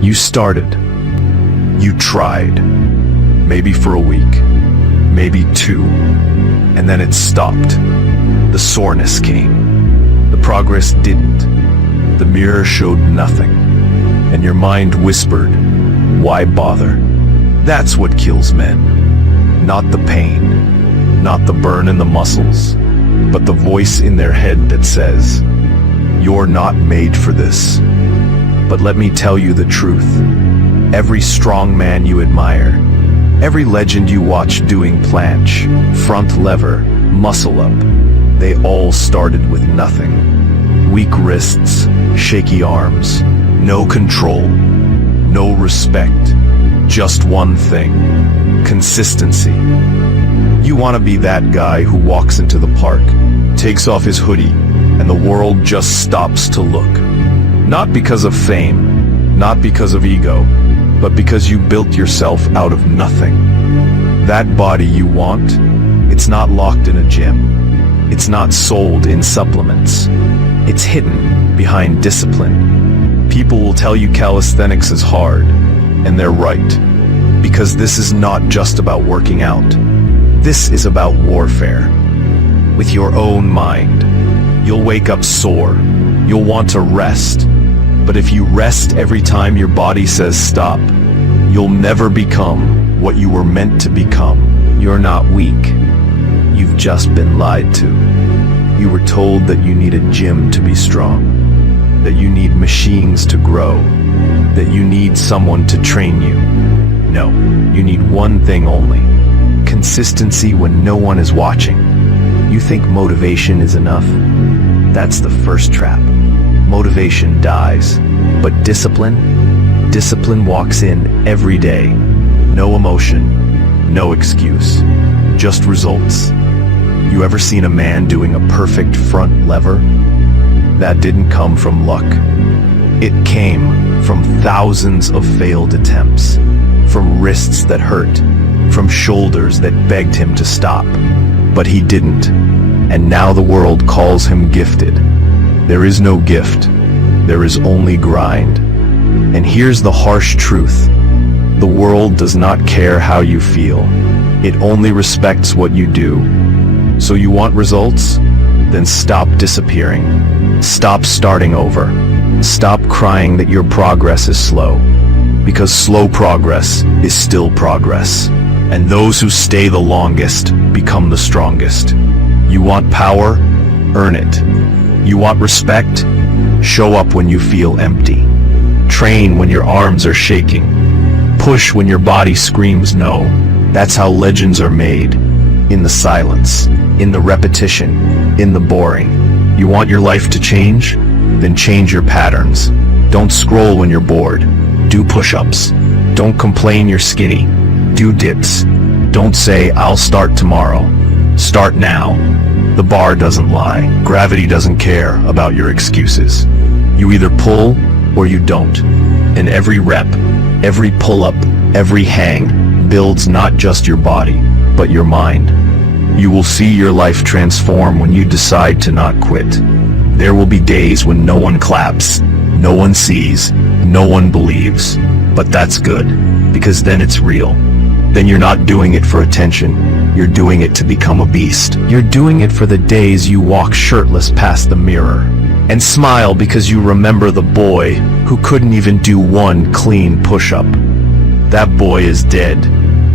You started. You tried. Maybe for a week. Maybe 2. And then it stopped. The soreness came. The progress didn't. The mirror showed nothing. And your mind whispered, why bother? That's what kills men. Not the pain. Not the burn in the muscles. But the voice in their head that says, you're not made for this. But let me tell you the truth. Every strong man you admire, every legend you watch doing planche, front lever, muscle up, they all started with nothing. Weak wrists, shaky arms, no control, no respect. Just one thing: consistency. You want to be that guy who walks into the park, takes off his hoodie, and the world just stops to look. Not because of fame, not because of ego, but because you built yourself out of nothing. That body you want, it's not locked in a gym. It's not sold in supplements. It's hidden behind discipline. People will tell you calisthenics is hard, and they're right. Because this is not just about working out. This is about warfare. With your own mind. You'll wake up sore. You'll want to rest. But if you rest every time your body says stop, you'll never become what you were meant to become. You're not weak. You've just been lied to. You were told that you need a gym to be strong, that you need machines to grow, that you need someone to train you. No, you need one thing only: consistency when no one is watching. You think motivation is enough? That's the first trap. Motivation dies, but discipline walks in every day. No emotion, no excuse, just results. You ever seen a man doing a perfect front lever? That didn't come from luck. It came from thousands of failed attempts, from wrists that hurt, from shoulders that begged him to stop. But he didn't, and now the world calls him gifted. There is no gift, there is only grind. And here's the harsh truth: the world does not care how you feel. It only respects what you do. So you want results? Then stop disappearing. Stop starting over. Stop crying that your progress is slow. Because slow progress is still progress. And those who stay the longest become the strongest. You want power? Earn it. You want respect? Show up when you feel empty. Train when your arms are shaking. Push when your body screams no. That's how legends are made. In the silence, in the repetition, in the boring. You want your life to change? Then change your patterns. Don't scroll when you're bored. Do push-ups. Don't complain you're skinny. Do dips. Don't say, I'll start tomorrow. Start now. The bar doesn't lie. Gravity doesn't care about your excuses. You either pull or you don't. And every rep, every pull-up, every hang builds not just your body, but your mind. You will see your life transform when you decide to not quit. There will be days when no one claps, no one sees, no one believes. But that's good, because then it's real. Then you're not doing it for attention. You're doing it to become a beast. You're doing it for the days you walk shirtless past the mirror and smile because you remember the boy who couldn't even do one clean push-up. That boy is dead.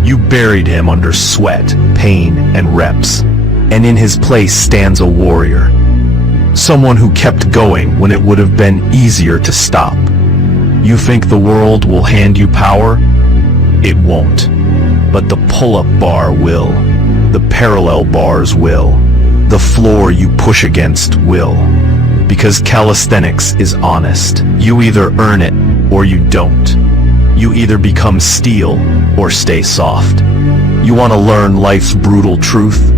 You buried him under sweat, pain, and reps. And in his place stands a warrior. Someone who kept going when it would have been easier to stop. You think the world will hand you power? It won't. But the pull-up bar will. The parallel bars will. The floor you push against will. Because calisthenics is honest. You either earn it or you don't. You either become steel or stay soft. You want to learn life's brutal truth?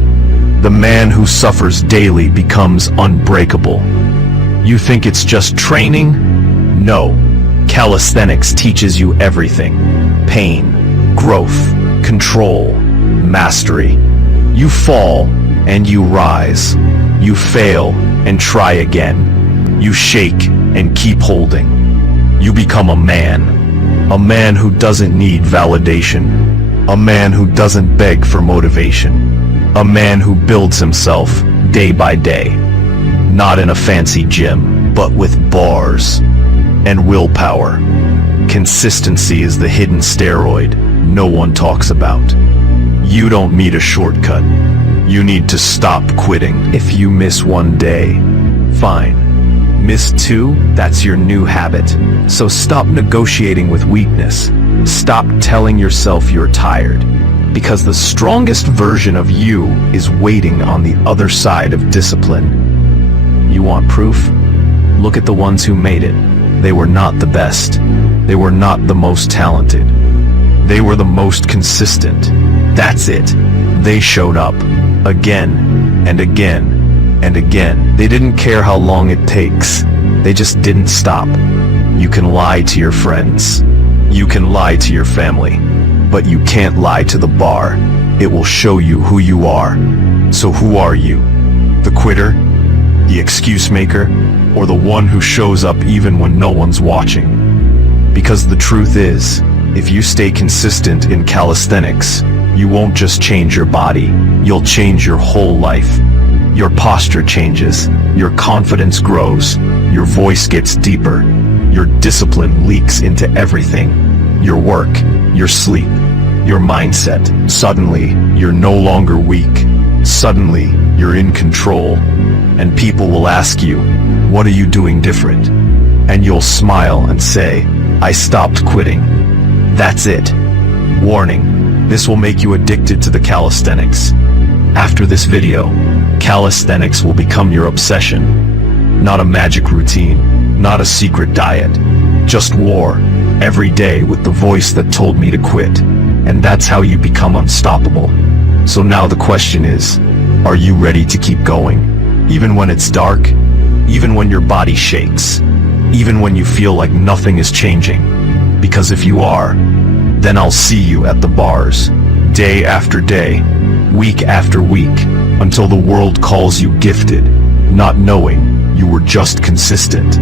The man who suffers daily becomes unbreakable. You think it's just training? No. Calisthenics teaches you everything. Pain, growth, control, mastery. You fall and you rise. You fail and try again. You shake and keep holding. You become a man. A man who doesn't need validation. A man who doesn't beg for motivation. A man who builds himself day by day. Not in a fancy gym, but with bars and willpower. Consistency is the hidden steroid no one talks about. You don't need a shortcut. You need to stop quitting. If you miss one day, fine. Miss two, that's your new habit. So stop negotiating with weakness. Stop telling yourself you're tired. Because the strongest version of you is waiting on the other side of discipline. You want proof? Look at the ones who made it. They were not the best. They were not the most talented. They were the most consistent. That's it. They showed up. Again and again and again. They didn't care how long it takes. They just didn't stop. You can lie to your friends. You can lie to your family. But you can't lie to the bar. It will show you who you are. So who are you? The quitter? The excuse maker? Or the one who shows up even when no one's watching? Because the truth is, if you stay consistent in calisthenics, you won't just change your body, you'll change your whole life. Your posture changes, your confidence grows, your voice gets deeper, your discipline leaks into everything. Your work, your sleep, your mindset. Suddenly, you're no longer weak. Suddenly, you're in control. And people will ask you, what are you doing different? And you'll smile and say, I stopped quitting. That's it. Warning, this will make you addicted to the calisthenics. After this video, calisthenics will become your obsession. Not a magic routine, not a secret diet. Just war, every day with the voice that told me to quit. And that's how you become unstoppable. So now the question is, are you ready to keep going? Even when it's dark, even when your body shakes, even when you feel like nothing is changing. Because if you are, then I'll see you at the bars, day after day, week after week, until the world calls you gifted, not knowing you were just consistent.